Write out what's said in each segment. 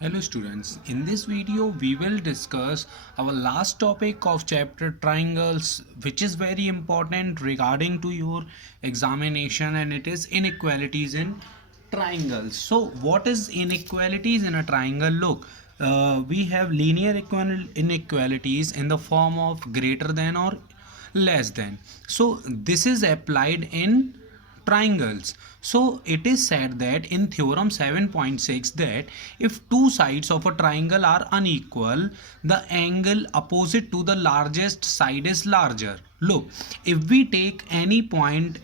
Hello students, in this video we will discuss our last topic of chapter triangles, which is very important regarding to your examination, and it is inequalities in triangles. So what is inequalities in a triangle? Look, we have linear inequalities in the form of greater than or less than. So this is applied in triangles. So it is said that in theorem 7.6 that if two sides of a triangle are unequal, the angle opposite to the largest side is larger. Look, if we take any point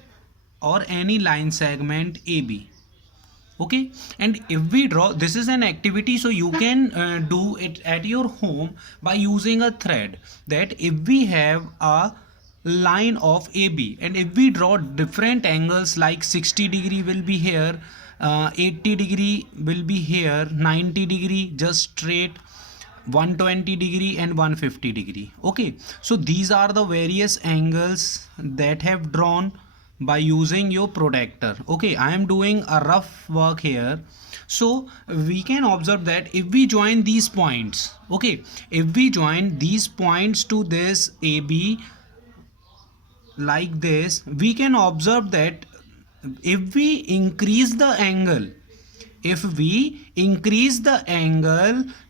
or any line segment AB, okay, and if we draw, this is an activity, so you can do it at your home by using a thread. That if we have a line of AB and if we draw different angles, like 60 degree will be here, 80 degree will be here, 90 degree just straight, 120 degree and 150 degree. Okay, so these are the various angles that have drawn by using your protractor. Okay, I am doing a rough work here. So we can observe that if we join these points, okay, if we join these points to this AB like this, we can observe that if we increase the angle,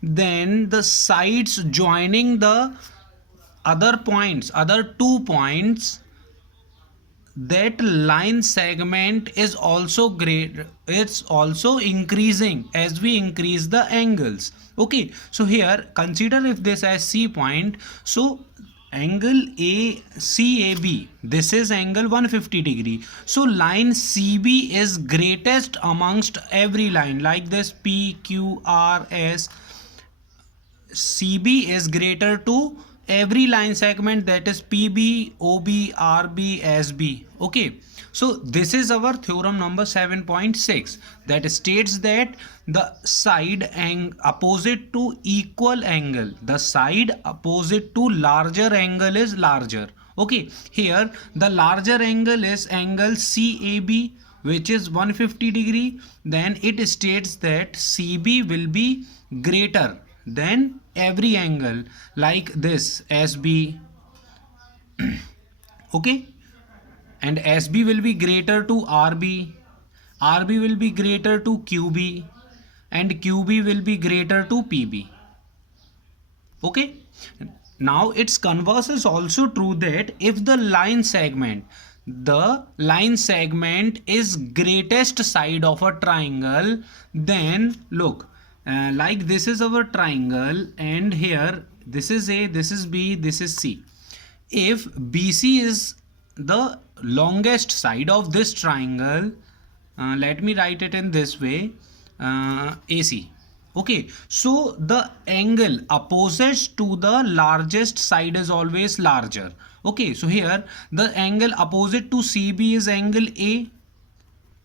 then the sides joining the other 2 points, that line segment is also great, it's also increasing as we increase the angles. Okay, so here consider if this as C point, so angle ACAB, this is angle 150 degree, so line CB is greatest amongst every line, like this PQRS. CB is greater to every line segment, that is PB, OB, RB, SB. Okay, so this is our theorem number 7.6 that states that the side opposite to equal angle, the side opposite to larger angle is larger. Okay, here the larger angle is angle CAB, which is 150 degree. Then it states that CB will be greater than every angle, like this SB. Okay, and SB will be greater to RB, RB will be greater to QB, and QB will be greater to PB. Okay, now its converse is also true, that if the line segment is greatest side of a triangle, then look, like this is our triangle, and here this is A, this is B, this is C. If BC is the longest side of this triangle, let me write it in this way, AC. Okay, so the angle opposite to the largest side is always larger. Okay, so here the angle opposite to CB is angle A,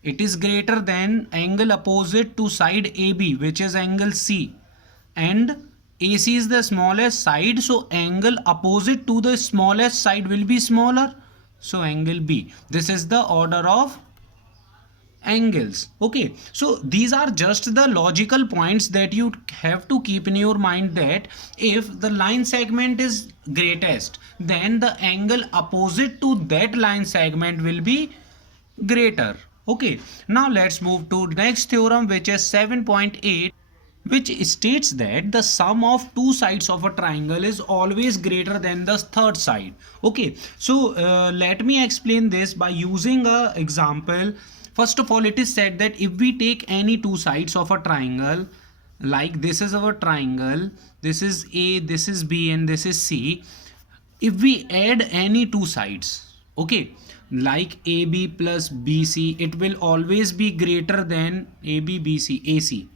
it is greater than angle opposite to side AB, which is angle C, and AC is the smallest side, so angle opposite to the smallest side will be smaller, so angle B. This is the order of angles. Okay, so these are just the logical points that you have to keep in your mind, that if the line segment is greatest, then the angle opposite to that line segment will be greater. Okay, now let's move to next theorem, which is 7.8, which states that the sum of two sides of a triangle is always greater than the third side. Okay, so let me explain this by using a example. First of all, it is said that if we take any two sides of a triangle, like this is our triangle, this is A, this is B, and this is C. If we add any two sides, okay, like AB plus BC, it will always be greater than AB, BC, AC.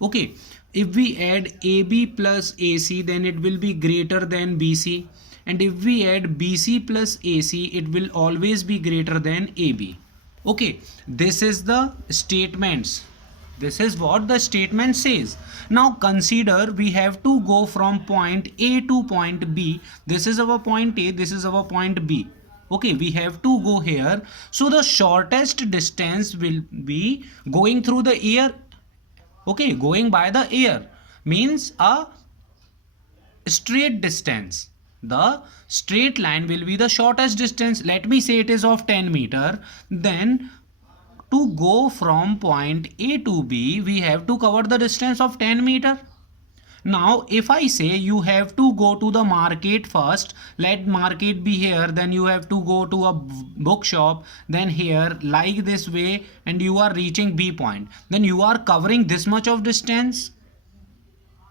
Okay, if we add AB plus AC, then it will be greater than BC, and if we add BC plus AC, it will always be greater than AB. Okay, this is the statements, this is what the statement says. Now consider we have to go from point A to point B. This is our point A, this is our point B. Okay, we have to go here, so the shortest distance will be going through the air. Okay, going by the air means a straight distance. The straight line will be the shortest distance. Let me say it is of 10 meter. Then to go from point A to B, we have to cover the distance of 10 meter. Now, if I say you have to go to the market first, let market be here, then you have to go to a bookshop, then here, like this way, and you are reaching B point. Then you are covering this much of distance.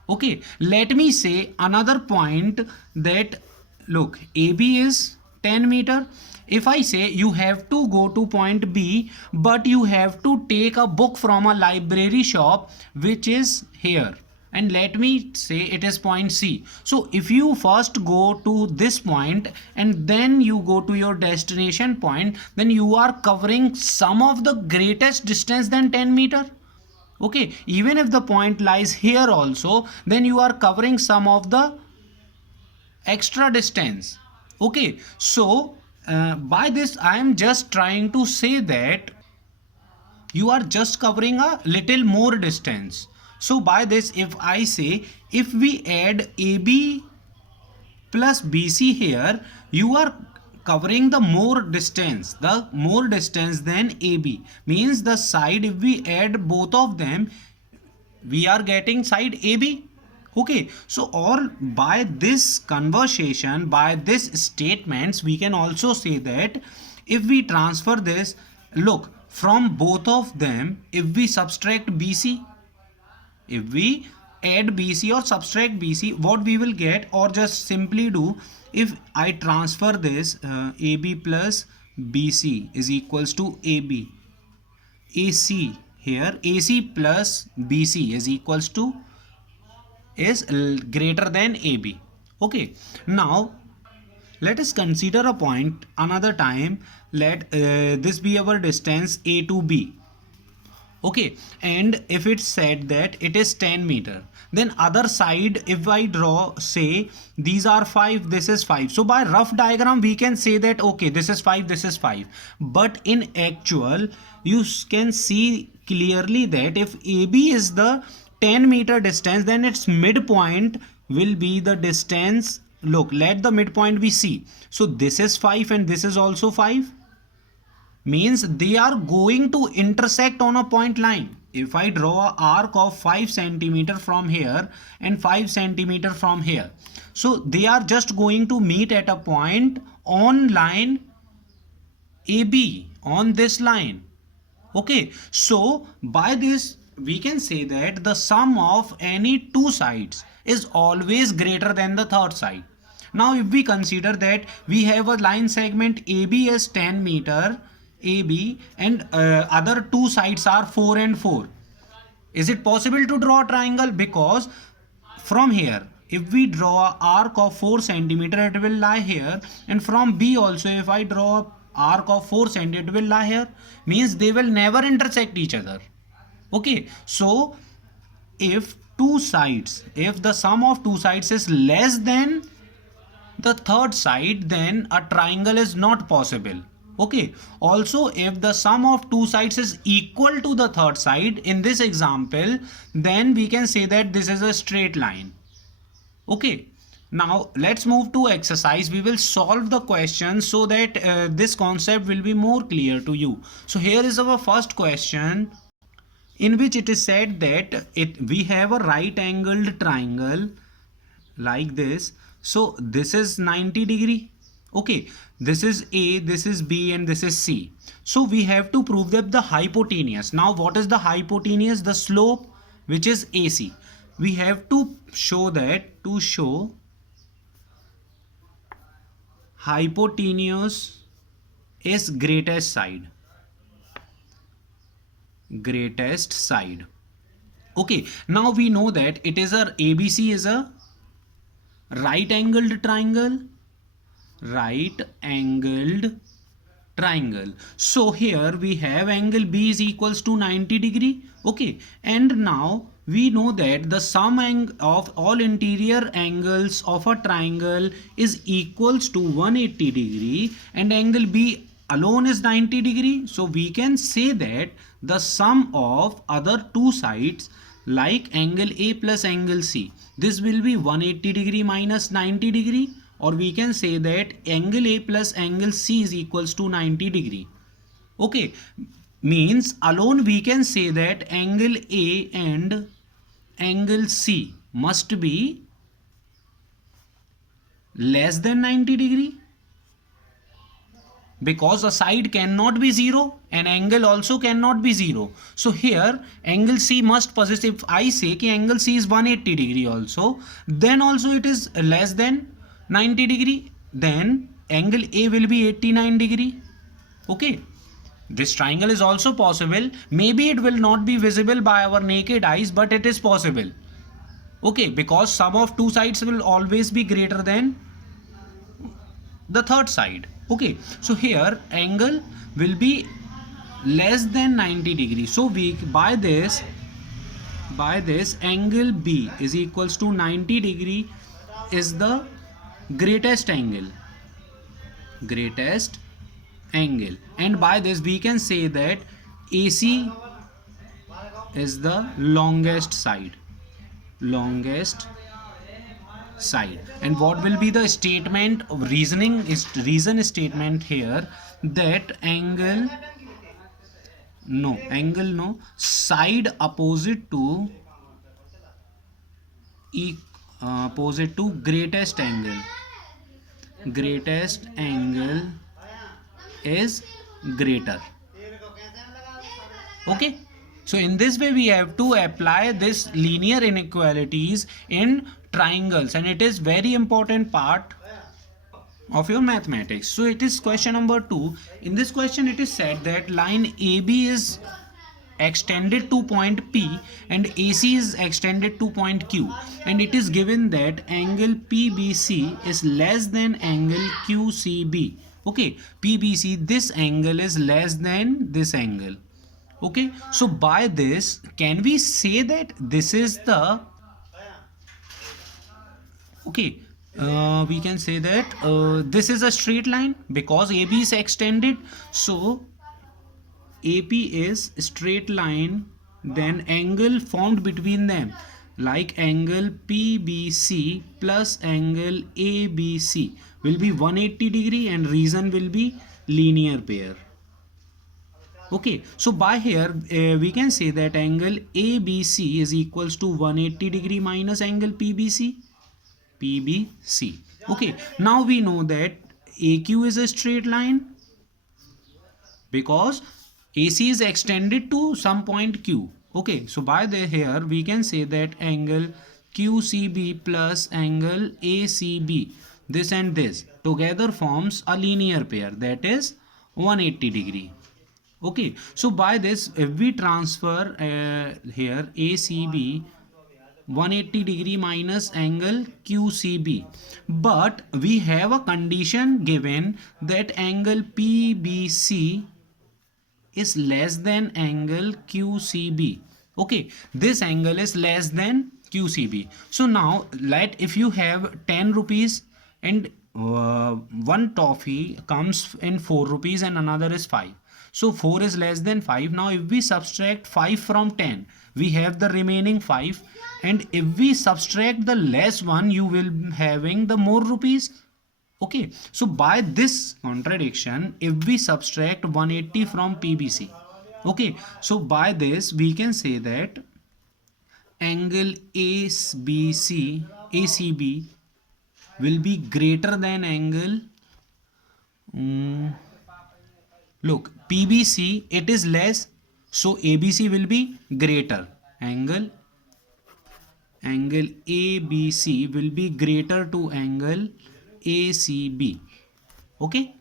Okay, let me say another point that look, AB is 10 meter. If I say you have to go to point B, but you have to take a book from a library shop which is here, and let me say it is point C. So if you first go to this point and then you go to your destination point, then you are covering some of the greatest distance than 10 meter. Okay, even if the point lies here also, then you are covering some of the extra distance. Okay, so by this I am just trying to say that you are just covering a little more distance. So by this, if I say if we add AB plus BC here, you are covering the more distance than AB, means the side, if we add both of them, we are getting side AB. Okay, so or by this conversation, by this statements, we can also say that if we transfer this, look, from both of them, if we subtract BC, if we add BC or subtract BC, what we will get, or just simply do, if I transfer this AB plus BC is equals to AB, AC here, AC plus BC is equals to is greater than AB. Okay, now let us consider a point another time. Let this be our distance A to B. Okay, and if it's said that it is 10 meter, then other side, if I draw, say these are 5, this is 5, so by rough diagram we can say that okay, this is 5, this is 5, but in actual you can see clearly that if AB is the 10 meter distance, then its midpoint will be the distance. Look, let the midpoint be C, so this is 5 and this is also 5, means they are going to intersect on a point line. If I draw an arc of 5 centimeter from here and 5 centimeter from here, so they are just going to meet at a point on line AB, on this line. Okay, so by this we can say that the sum of any two sides is always greater than the third side. Now if we consider that we have a line segment AB is 10 meter, AB, and other two sides are 4 and 4. Is it possible to draw a triangle? Because from here, if we draw an arc of 4 centimeter, it will lie here, and from B also, if I draw an arc of 4 centimeter, it will lie here, means they will never intersect each other. Okay, so if two sides, if the sum of two sides is less than the third side, then a triangle is not possible. Okay, also if the sum of two sides is equal to the third side in this example, then we can say that this is a straight line. Okay, now let's move to exercise. We will solve the question so that this concept will be more clear to you. So here is our first question, in which it is said that we have a right angled triangle like this. So this is 90 degree. Okay, this is A, this is B, and this is C. So we have to prove that the hypotenuse. Now what is the hypotenuse? The slope, which is AC. We have to show that, to show hypotenuse is greatest side. Greatest side. Okay, now we know that it is a ABC is a right angled triangle. Right angled triangle. So here we have angle B is equals to 90 degree. Okay, and now we know that the sum of all interior angles of a triangle is equals to 180 degree, and angle B alone is 90 degree. So we can say that the sum of other two sides, like angle A plus angle C. This will be 180 degree minus 90 degree, or we can say that angle A plus angle C is equals to 90 degree. Okay, means alone we can say that angle A and angle C must be less than 90 degree, because a side cannot be 0 and angle also cannot be 0. So here angle C must possess, if I say कि angle C is 180 degree also, then also it is less than 90 degree, then angle A will be 89 degree. Okay, this triangle is also possible. Maybe it will not be visible by our naked eyes, but it is possible. Okay, because sum of two sides will always be greater than the third side. Okay, so here angle will be less than 90 degree. So we by this angle B is equals to 90 degree is the greatest angle, and by this we can say that AC is the longest side. And what will be the statement of reason statement here, that side opposite to greatest angle is greater. Okay, so in this way we have to apply this linear inequalities in triangles, and it is very important part of your mathematics. So it is question number 2. In this question it is said that line AB is extended to point P and AC is extended to point Q, and it is given that angle PBC is less than angle QCB. Okay, PBC, this angle is less than this angle. Okay, so by this can we say that this is the, okay, we can say that this is a straight line because AB is extended. So AP is straight line, then angle formed between them, like angle PBC plus angle ABC will be 180 degree, and reason will be linear pair. Okay, so by here we can say that angle ABC is equals to 180 degree minus angle PBC. Okay, now we know that AQ is a straight line because AC is extended to some point Q. Okay, so by the here we can say that angle QCB plus angle ACB, this and this together forms a linear pair, that is 180 degree. Okay, so by this if we transfer here ACB 180 degree minus angle QCB, but we have a condition given that angle PBC is less than angle QCB. Okay, this angle is less than QCB. So now if you have 10 rupees and one toffee comes in 4 rupees and another is 5. So 4 is less than 5. Now if we subtract 5 from 10, we have the remaining 5, and if we subtract the less one, you will be having the more rupees. Okay, so by this contradiction, if we subtract 180 from PBC, okay, so by this we can say that angle ACB will be greater than angle, look, PBC it is less, so ABC will be greater. Angle ABC will be greater to angle ACB. Okay,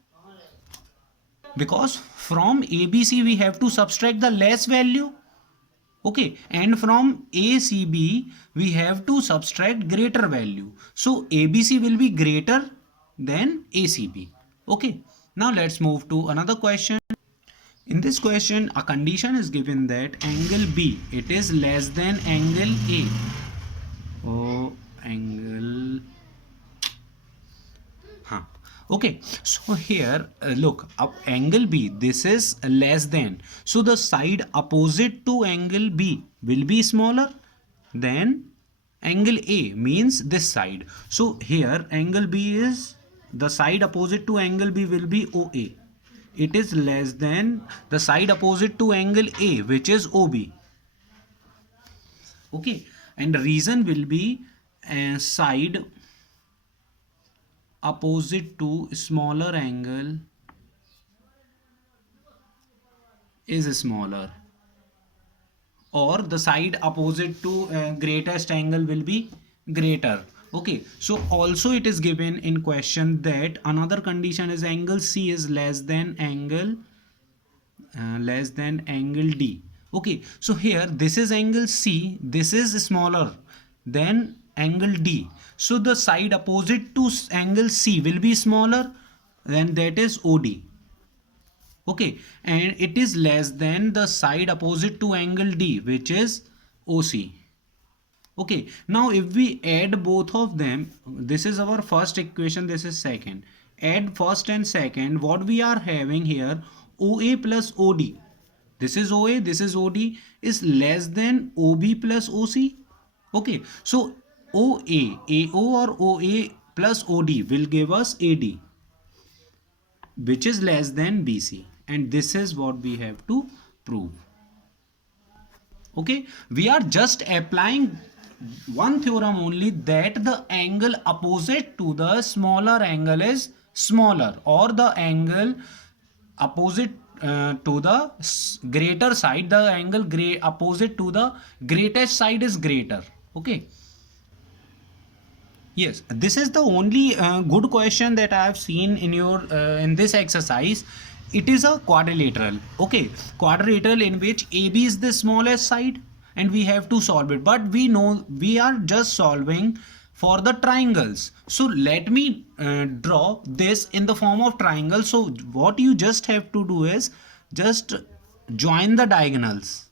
because from ABC we have to subtract the less value. Okay, and from ACB we have to subtract greater value. So ABC will be greater than ACB. Okay, now let's move to another question. In this question, a condition is given that angle B, it is less than angle A. Okay, so here look, angle B, this is less than, so the side opposite to angle B will be smaller, then angle A means this side. So here angle B is the side opposite to angle B will be OA. It is less than the side opposite to angle A, which is OB. Okay, and the reason will be side opposite to smaller angle is smaller, or the side opposite to greatest angle will be greater. Okay, so also it is given in question that another condition is angle C is less than angle D. Okay, so here this is angle C, this is smaller than angle D, so the side opposite to angle C will be smaller, then that is OD. Okay, and it is less than the side opposite to angle D, which is OC. Okay, now if we add both of them, this is our first equation, this is second. Add first and second, what we are having here, OA plus OD. This is OA, this is OD, is less than OB plus OC. Okay, so OA, AO or OA plus OD will give us AD, which is less than BC, and this is what we have to prove. Okay, we are just applying one theorem only, that the angle opposite to the smaller angle is smaller, or the angle opposite to the greater side, the angle opposite to the greatest side is greater. Okay. Yes, this is the only good question that I have seen in your in this exercise. It is a quadrilateral. Okay, quadrilateral in which AB is the smallest side, and we have to solve it. But we know we are just solving for the triangles. So let me draw this in the form of triangle. So what you just have to do is just join the diagonals.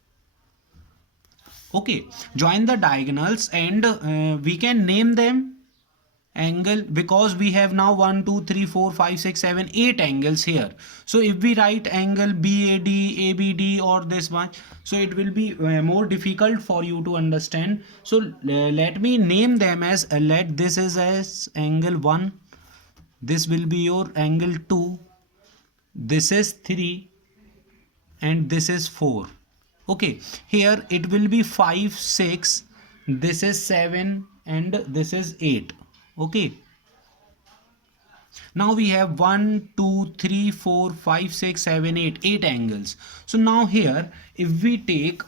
Okay, join the diagonals, and we can name them angle, because we have now 1 2 3 4 5 6 7 8 angles here. So if we write angle BAD, ABD, or this one, so it will be more difficult for you to understand. So let me name them as let this is as angle 1, this will be your angle 2, this is 3, and this is 4. Okay, here it will be 5 6, this is 7, and this is 8. Okay, now we have 1 2 3 4 5 6 7 8 angles. So now here if we take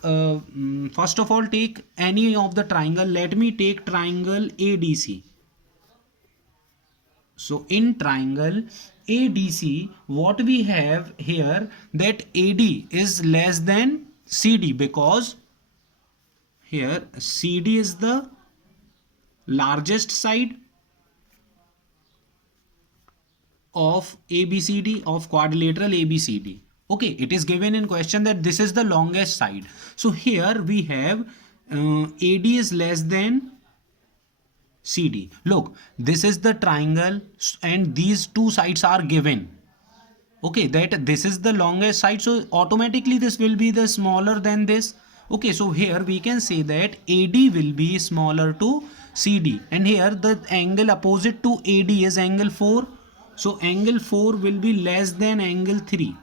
first of all take any of the triangle. Let me take triangle ADC. So in triangle ADC, what we have here, that AD is less than CD, because here CD is the largest side of ABCD, of quadrilateral ABCD. Okay, it is given in question that this is the longest side. So here we have AD is less than CD. Look, this is the triangle, and these two sides are given. Okay, that this is the longest side, so automatically this will be the smaller than this. Okay, so here we can say that AD will be smaller to CD, and here the angle opposite to AD is angle 4. So angle 4 will be less than angle 3.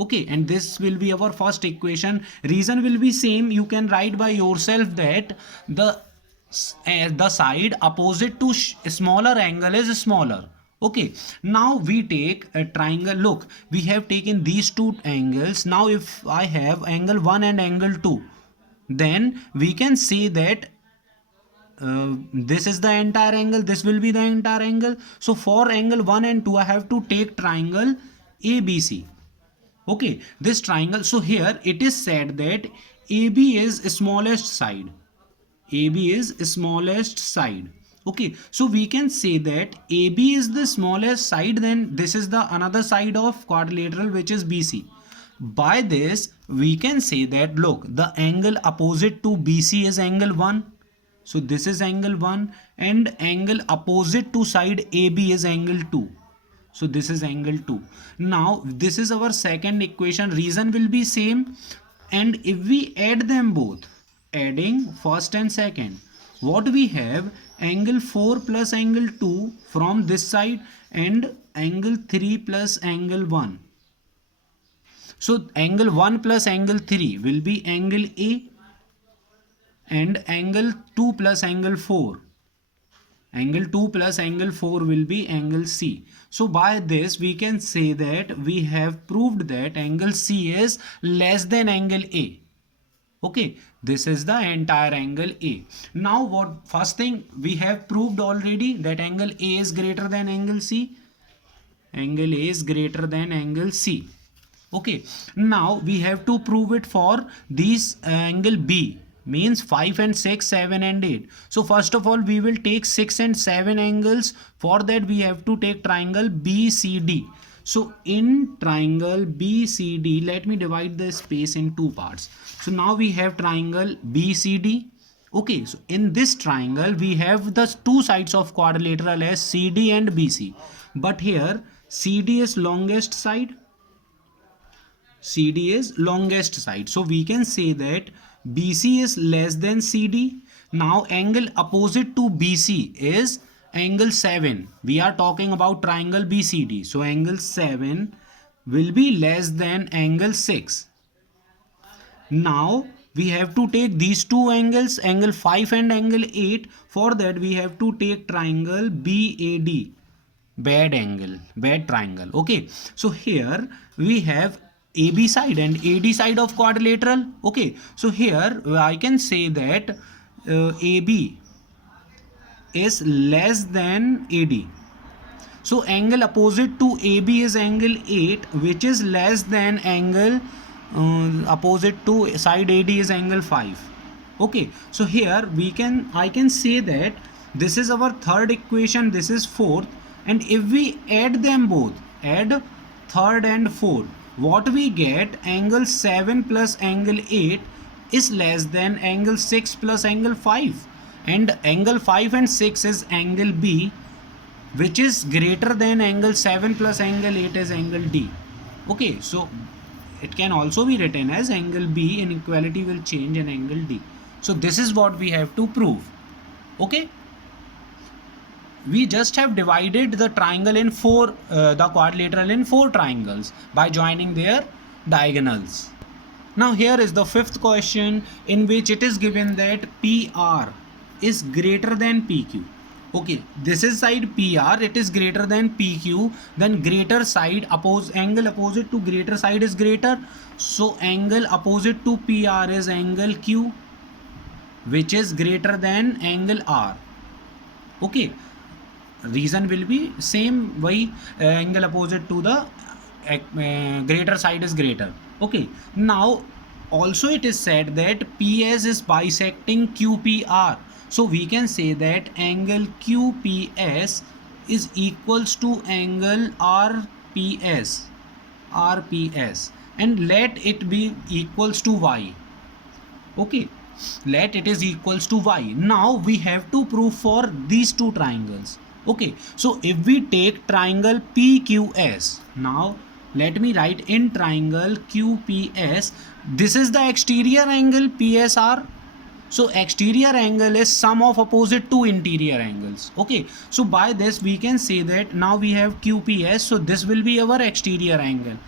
Okay, and this will be our first equation. Reason will be same. You can write by yourself that the side opposite to smaller angle is smaller. Okay, now we take a triangle. Look, we have taken these two angles. Now if I have angle 1 and angle 2, then we can say that this is the entire angle, this will be the entire angle. So for angle 1 and 2 I have to take triangle ABC. Okay, this triangle, so here it is said that AB is smallest side. AB is smallest side. Okay, so we can say that AB is the smallest side, then this is the another side of quadrilateral, which is BC. By this we can say that look, the angle opposite to BC is angle 1. So this is angle 1, and angle opposite to side AB is angle 2. So this is angle 2. Now this is our second equation. Reason will be same, and if we add them both, adding first and second. What we have? Angle 4 plus angle 2 from this side and angle 3 plus angle 1. So angle 1 plus angle 3 will be angle A, and angle 2 plus angle 4. Angle 2 plus angle 4 will be angle C. So by this we can say that we have proved that angle C is less than angle A. Okay, this is the entire angle A. Now what first thing we have proved already, that angle A is greater than angle C. Angle A is greater than angle C. Okay, now we have to prove it for these angle B, means 5 and 6, 7 and 8. So first of all we will take 6 and 7 angles. For that we have to take triangle BCD. So in triangle BCD, let me divide the space in two parts. So now we have triangle BCD. Okay, so in this triangle we have the two sides of quadrilateral as CD and BC. But here CD is longest side. CD is longest side. So we can say that BC is less than CD. Now angle opposite to BC is angle 7. We are talking about triangle BCD. So angle 7 will be less than angle 6. Now we have to take these two angles, angle 5 and angle 8. For that we have to take triangle BAD. Bad angle, bad triangle. Okay, so here we have AB side and AD side of quadrilateral. Okay, so here I can say that AB is less than AD. So angle opposite to AB is angle 8, which is less than angle opposite to side AD is angle 5. Okay, so here I can say that this is our third equation, this is fourth, and if we add them both, add third and fourth, what we get? Angle 7 plus angle 8 is less than angle 6 plus angle 5, and angle 5 and 6 is angle B, which is greater than angle 7 plus angle 8 is angle D. Okay, so it can also be written as angle B, inequality will change, and angle D. So this is what we have to prove. Okay, we just have divided the triangle in four, the quadrilateral in four triangles by joining their diagonals. Now here is the fifth question, in which it is given that PR is greater than PQ. Okay, this is side PR, it is greater than PQ, then greater side angle opposite to greater side is greater. So angle opposite to PR is angle Q, which is greater than angle R. Okay, reason will be same, why angle opposite to the greater side is greater. Okay, now also it is said that PS is bisecting QPR. So we can say that angle QPS is equals to angle RPS, and let it be equals to Y. Okay, let it is equals to Y. Now we have to prove for these two triangles. Okay, so if we take triangle PQS, now let me write in triangle QPS, this is the exterior angle PSR. So exterior angle is sum of opposite two interior angles. Okay, so by this we can say that now we have QPS, so this will be our exterior angle.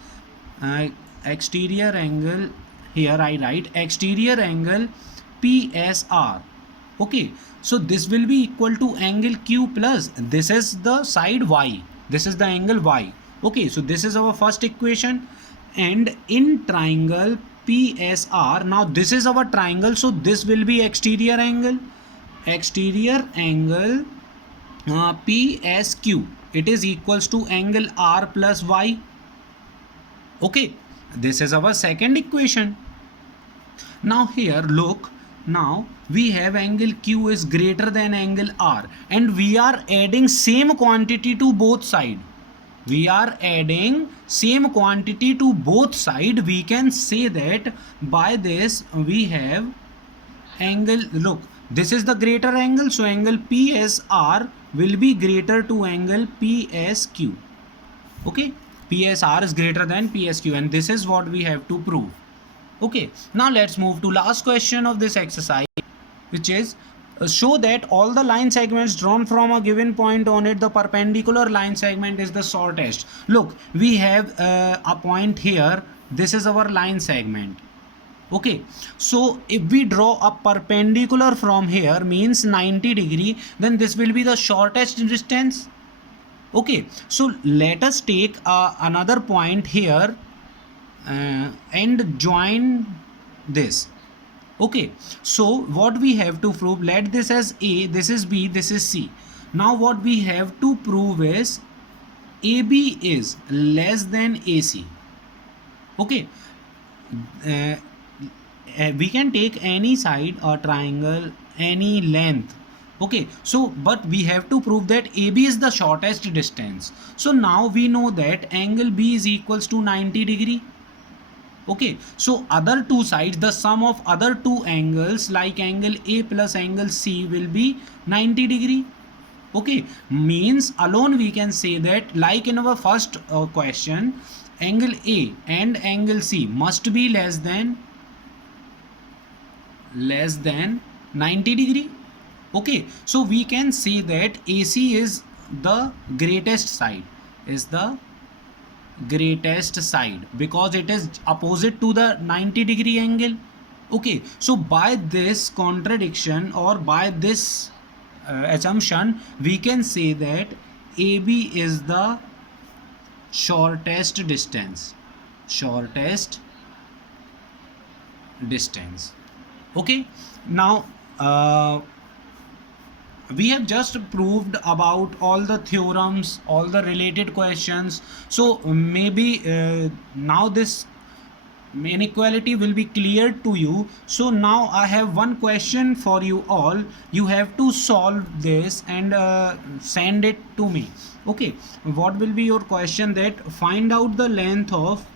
Exterior angle, here I write exterior angle PSR. Okay, so this will be equal to angle Q plus this is the side Y, this is the angle Y. Okay, so this is our first equation. And in triangle PSR, now this is our triangle, so this will be exterior angle PSQ, it is equals to angle R plus Y. Okay, this is our second equation. Now here look, now we have angle Q is greater than angle R, and we are adding same quantity to both sides. We are adding same quantity to both sides. We can say that by this we have angle, look, this is the greater angle, so angle PSR will be greater to angle PSQ. Okay, PSR is greater than PSQ, and this is what we have to prove. Okay, now let's move to last question of this exercise, which is show that all the line segments drawn from a given point on it, the perpendicular line segment is the shortest. Look, we have a point here. This is our line segment. Okay, so if we draw a perpendicular from here, means 90 degree, then this will be the shortest distance. Okay, so let us take another point here and join this. Okay, so what we have to prove, let this as A, this is B, this is C. Now what we have to prove is AB is less than AC. Okay, we can take any side or triangle, any length. Okay, so but we have to prove that AB is the shortest distance. So now we know that angle B is equals to 90 degree. Okay, so other two sides, the sum of other two angles like angle A plus angle C will be 90 degree. Okay, means alone we can say that, like in our first question, angle A and angle C must be less than 90 degree. Okay, so we can say that AC is the greatest side, because it is opposite to the 90 degree angle. Okay, so by this contradiction or by this assumption, we can say that AB is the shortest distance. Okay, now we have just proved about all the theorems, all the related questions. So maybe now this inequality will be clear to you. So now I have one question for you all. You have to solve this and send it to me. Okay, what will be your question? That find out the length of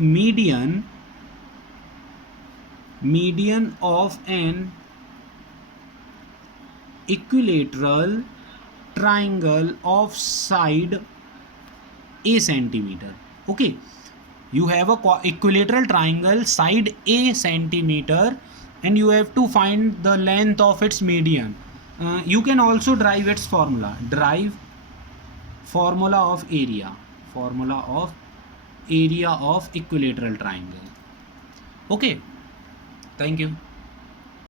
median of an equilateral triangle of side a centimeter. Okay, you have a equilateral triangle, side a centimeter, and you have to find the length of its median. You can also derive its formula. Formula of area of equilateral triangle. Okay, thank you.